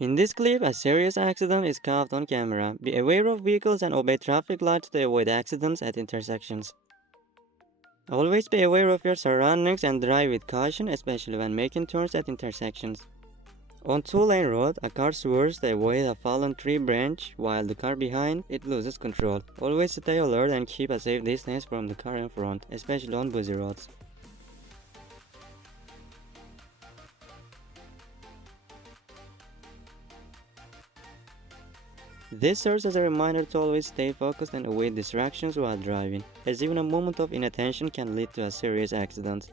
In this clip, a serious accident is caught on camera. Be aware of vehicles and obey traffic lights to avoid accidents at intersections. Always be aware of your surroundings and drive with caution, especially when making turns at intersections. On two-lane road, a car swerves to avoid a fallen tree branch, while the car behind it loses control. Always stay alert and keep a safe distance from the car in front, especially on busy roads. This serves as a reminder to always stay focused and avoid distractions while driving, as even a moment of inattention can lead to a serious accident.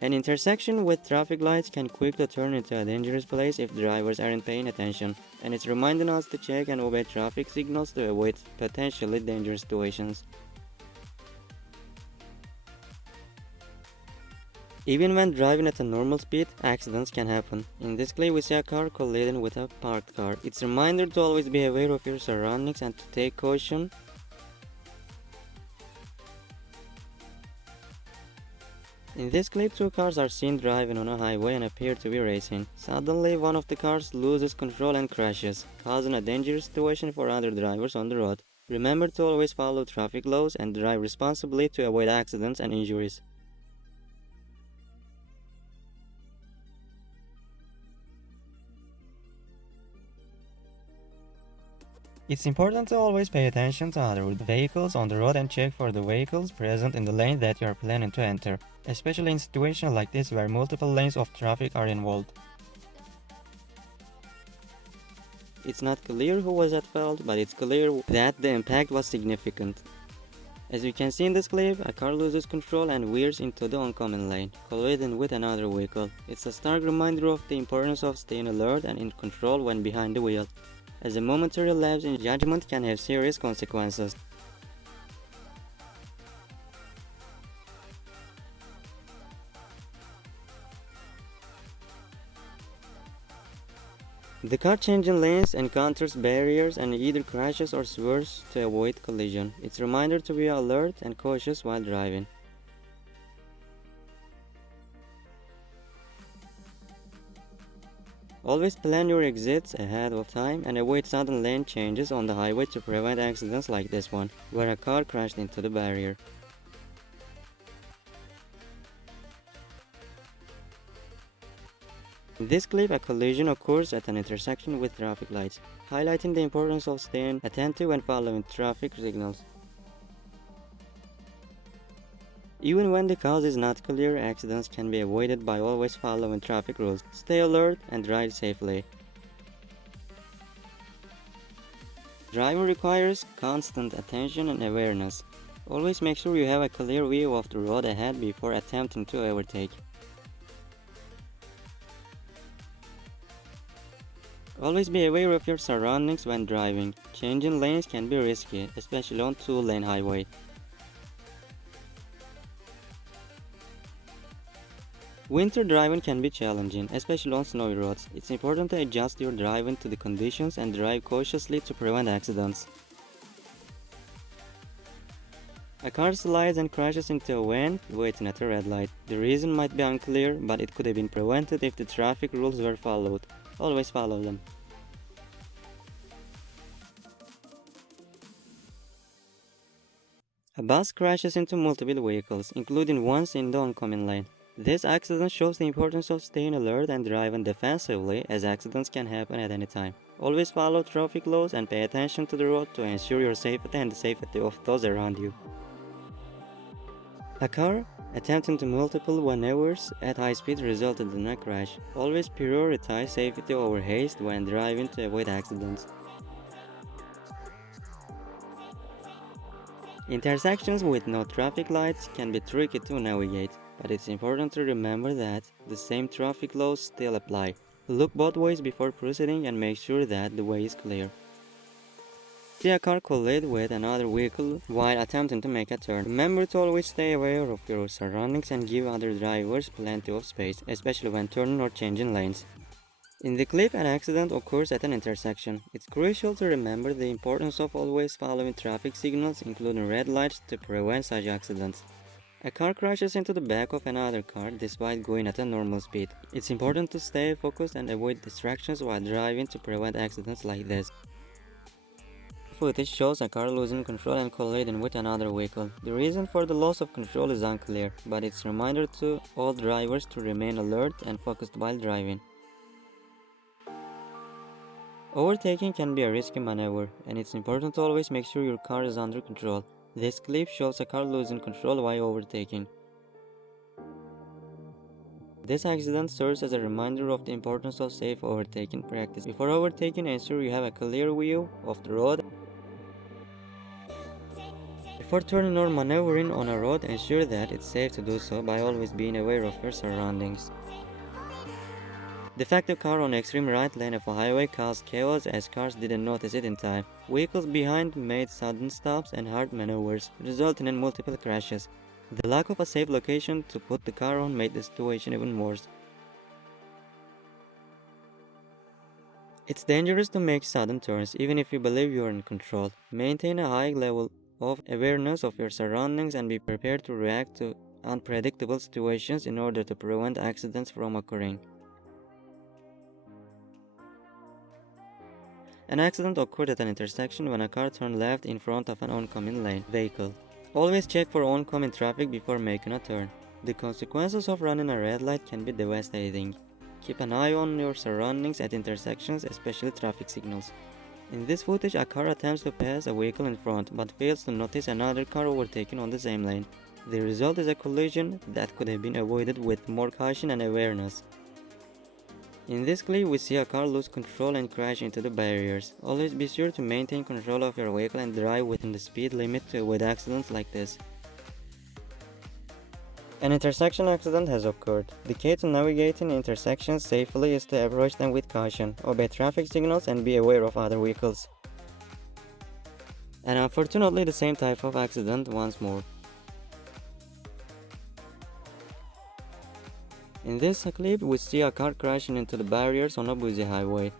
An intersection with traffic lights can quickly turn into a dangerous place if drivers aren't paying attention, and it's reminding us to check and obey traffic signals to avoid potentially dangerous situations. Even when driving at a normal speed, accidents can happen. In this clip, we see a car colliding with a parked car. It's a reminder to always be aware of your surroundings and to take caution. In this clip, two cars are seen driving on a highway and appear to be racing. Suddenly, one of the cars loses control and crashes, causing a dangerous situation for other drivers on the road. Remember to always follow traffic laws and drive responsibly to avoid accidents and injuries. It's important to always pay attention to other vehicles on the road and check for the vehicles present in the lane that you are planning to enter, especially in situations like this where multiple lanes of traffic are involved. It's not clear who was at fault, but it's clear that the impact was significant. As you can see in this clip, a car loses control and veers into the oncoming lane, colliding with another vehicle. It's a stark reminder of the importance of staying alert and in control when behind the wheel, as a momentary lapse in judgment can have serious consequences. The car changing lanes encounters barriers and either crashes or swerves to avoid collision. It's a reminder to be alert and cautious while driving. Always plan your exits ahead of time and avoid sudden lane changes on the highway to prevent accidents like this one, where a car crashed into the barrier. In this clip, a collision occurs at an intersection with traffic lights, highlighting the importance of staying attentive and following traffic signals. Even when the cause is not clear, accidents can be avoided by always following traffic rules. Stay alert and drive safely. Driving requires constant attention and awareness. Always make sure you have a clear view of the road ahead before attempting to overtake. Always be aware of your surroundings when driving. Changing lanes can be risky, especially on two-lane highway. Winter driving can be challenging, especially on snowy roads. It's important to adjust your driving to the conditions and drive cautiously to prevent accidents. A car slides and crashes into a van waiting at a red light. The reason might be unclear, but it could have been prevented if the traffic rules were followed. Always follow them. A bus crashes into multiple vehicles, including ones in the oncoming lane. This accident shows the importance of staying alert and driving defensively, as accidents can happen at any time. Always follow traffic laws and pay attention to the road to ensure your safety and the safety of those around you. A car attempting to multiple maneuvers at high speed resulted in a crash. Always prioritize safety over haste when driving to avoid accidents. Intersections with no traffic lights can be tricky to navigate, but it's important to remember that the same traffic laws still apply. Look both ways before proceeding and make sure that the way is clear. See a car collide with another vehicle while attempting to make a turn. Remember to always stay aware of your surroundings and give other drivers plenty of space, especially when turning or changing lanes. In the clip, an accident occurs at an intersection. It's crucial to remember the importance of always following traffic signals, including red lights, to prevent such accidents. A car crashes into the back of another car despite going at a normal speed. It's important to stay focused and avoid distractions while driving to prevent accidents like this. Footage shows a car losing control and colliding with another vehicle. The reason for the loss of control is unclear, but it's a reminder to all drivers to remain alert and focused while driving. Overtaking can be a risky maneuver, and it's important to always make sure your car is under control. This clip shows a car losing control while overtaking. This accident serves as a reminder of the importance of safe overtaking practice. Before overtaking, ensure you have a clear view of the road. Before turning or maneuvering on a road, ensure that it's safe to do so by always being aware of your surroundings. Defective car on the extreme right lane of a highway caused chaos as cars didn't notice it in time. Vehicles behind made sudden stops and hard maneuvers, resulting in multiple crashes. The lack of a safe location to put the car on made the situation even worse. It's dangerous to make sudden turns even if you believe you are in control. Maintain a high level of awareness of your surroundings and be prepared to react to unpredictable situations in order to prevent accidents from occurring. An accident occurred at an intersection when a car turned left in front of an oncoming lane vehicle. Always check for oncoming traffic before making a turn. The consequences of running a red light can be devastating. Keep an eye on your surroundings at intersections, especially traffic signals. In this footage, a car attempts to pass a vehicle in front but fails to notice another car overtaking on the same lane. The result is a collision that could have been avoided with more caution and awareness. In this clip, we see a car lose control and crash into the barriers. Always be sure to maintain control of your vehicle and drive within the speed limit to avoid accidents like this. An intersection accident has occurred. The key to navigating intersections safely is to approach them with caution, obey traffic signals, and be aware of other vehicles. And unfortunately, the same type of accident once more. In this clip, we see a car crashing into the barriers on a busy highway.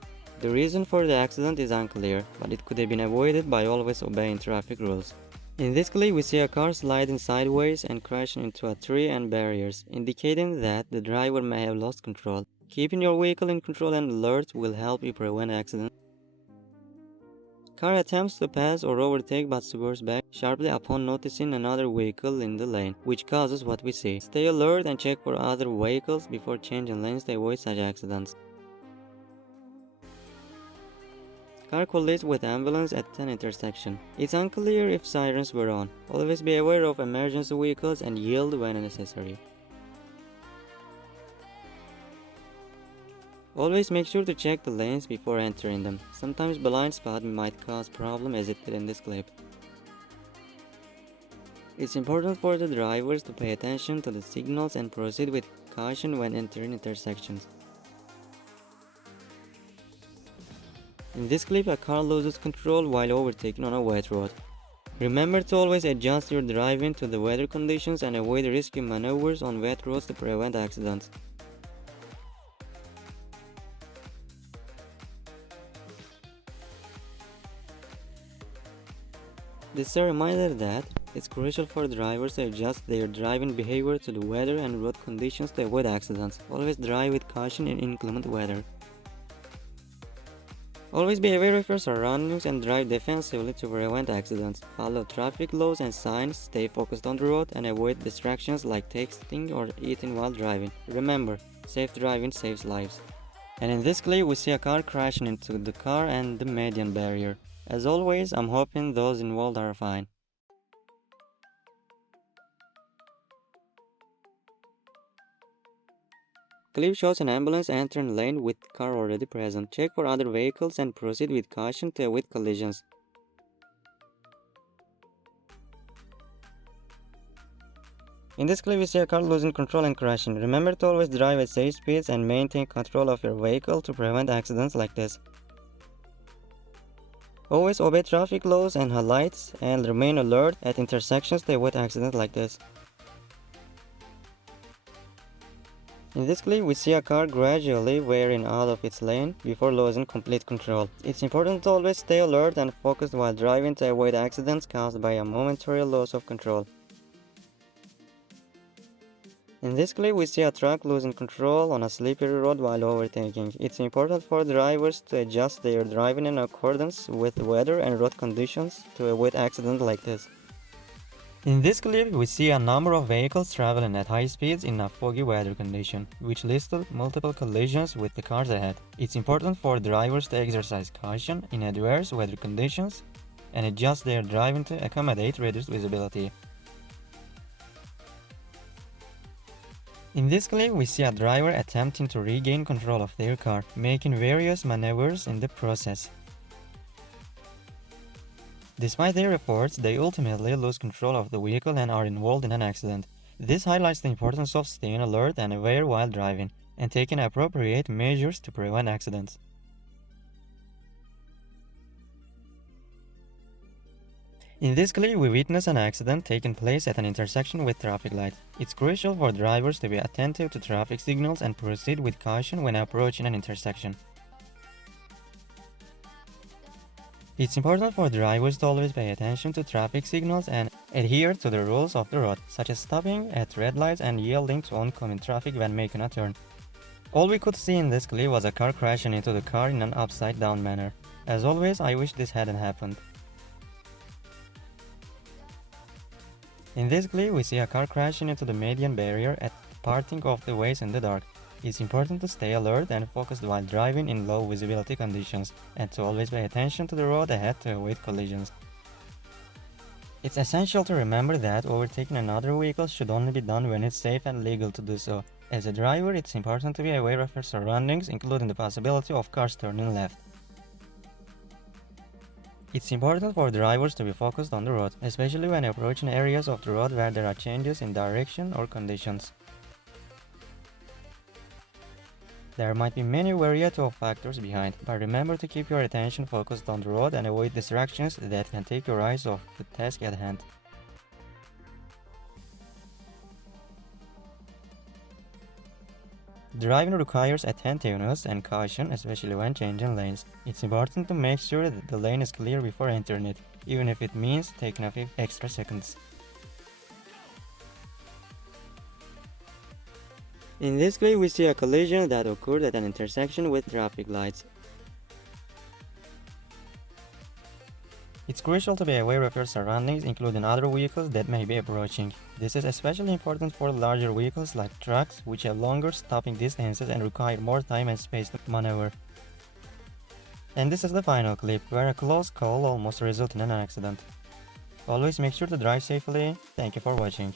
The reason for the accident is unclear, but it could have been avoided by always obeying traffic rules. In this clip, we see a car sliding sideways and crashing into a tree and barriers, indicating that the driver may have lost control. Keeping your vehicle in control and alert will help you prevent accidents. Car attempts to pass or overtake but swerves back sharply upon noticing another vehicle in the lane, which causes what we see. Stay alert and check for other vehicles before changing lanes to avoid such accidents. Car collides with ambulance at an intersection. It's unclear if sirens were on. Always be aware of emergency vehicles and yield when necessary. Always make sure to check the lanes before entering them. Sometimes blind spot might cause problems as it did in this clip. It's important for the drivers to pay attention to the signals and proceed with caution when entering intersections. In this clip, a car loses control while overtaking on a wet road. Remember to always adjust your driving to the weather conditions and avoid risky maneuvers on wet roads to prevent accidents. This is a reminder that it's crucial for drivers to adjust their driving behavior to the weather and road conditions to avoid accidents. Always drive with caution in inclement weather. Always be aware of your surroundings and drive defensively to prevent accidents. Follow traffic laws and signs, stay focused on the road, and avoid distractions like texting or eating while driving. Remember, safe driving saves lives. And in this clip, we see a car crashing into the car and the median barrier. As always, I'm hoping those involved are fine. Clip shows an ambulance entering lane with car already present. Check for other vehicles and proceed with caution to avoid collisions. In this clip, we see a car losing control and crashing. Remember to always drive at safe speeds and maintain control of your vehicle to prevent accidents like this. Always obey traffic laws and lights and remain alert at intersections to avoid accidents like this. In this clip, we see a car gradually veering out of its lane before losing complete control. It's important to always stay alert and focused while driving to avoid accidents caused by a momentary loss of control. In this clip, we see a truck losing control on a slippery road while overtaking. It's important for drivers to adjust their driving in accordance with the weather and road conditions to avoid accidents like this. In this clip, we see a number of vehicles traveling at high speeds in a foggy weather condition, which leads to multiple collisions with the cars ahead. It's important for drivers to exercise caution in adverse weather conditions and adjust their driving to accommodate reduced visibility. In this clip, we see a driver attempting to regain control of their car, making various maneuvers in the process. Despite their efforts, they ultimately lose control of the vehicle and are involved in an accident. This highlights the importance of staying alert and aware while driving, and taking appropriate measures to prevent accidents. In this clip, we witness an accident taking place at an intersection with traffic lights. It's crucial for drivers to be attentive to traffic signals and proceed with caution when approaching an intersection. It's important for drivers to always pay attention to traffic signals and adhere to the rules of the road, such as stopping at red lights and yielding to oncoming traffic when making a turn. All we could see in this clip was a car crashing into the car in an upside-down manner. As always, I wish this hadn't happened. In this clip, we see a car crashing into the median barrier at parting of the ways in the dark. It's important to stay alert and focused while driving in low visibility conditions, and to always pay attention to the road ahead to avoid collisions. It's essential to remember that overtaking another vehicle should only be done when it's safe and legal to do so. As a driver, it's important to be aware of your surroundings, including the possibility of cars turning left. It's important for drivers to be focused on the road, especially when approaching areas of the road where there are changes in direction or conditions. There might be many variety of factors behind, but remember to keep your attention focused on the road and avoid distractions that can take your eyes off the task at hand. Driving requires attentiveness and caution, especially when changing lanes. It's important to make sure that the lane is clear before entering it, even if it means taking a few extra seconds. In this clip, we see a collision that occurred at an intersection with traffic lights. It's crucial to be aware of your surroundings, including other vehicles that may be approaching. This is especially important for larger vehicles like trucks, which have longer stopping distances and require more time and space to maneuver. And this is the final clip, where a close call almost resulted in an accident. Always make sure to drive safely. Thank you for watching.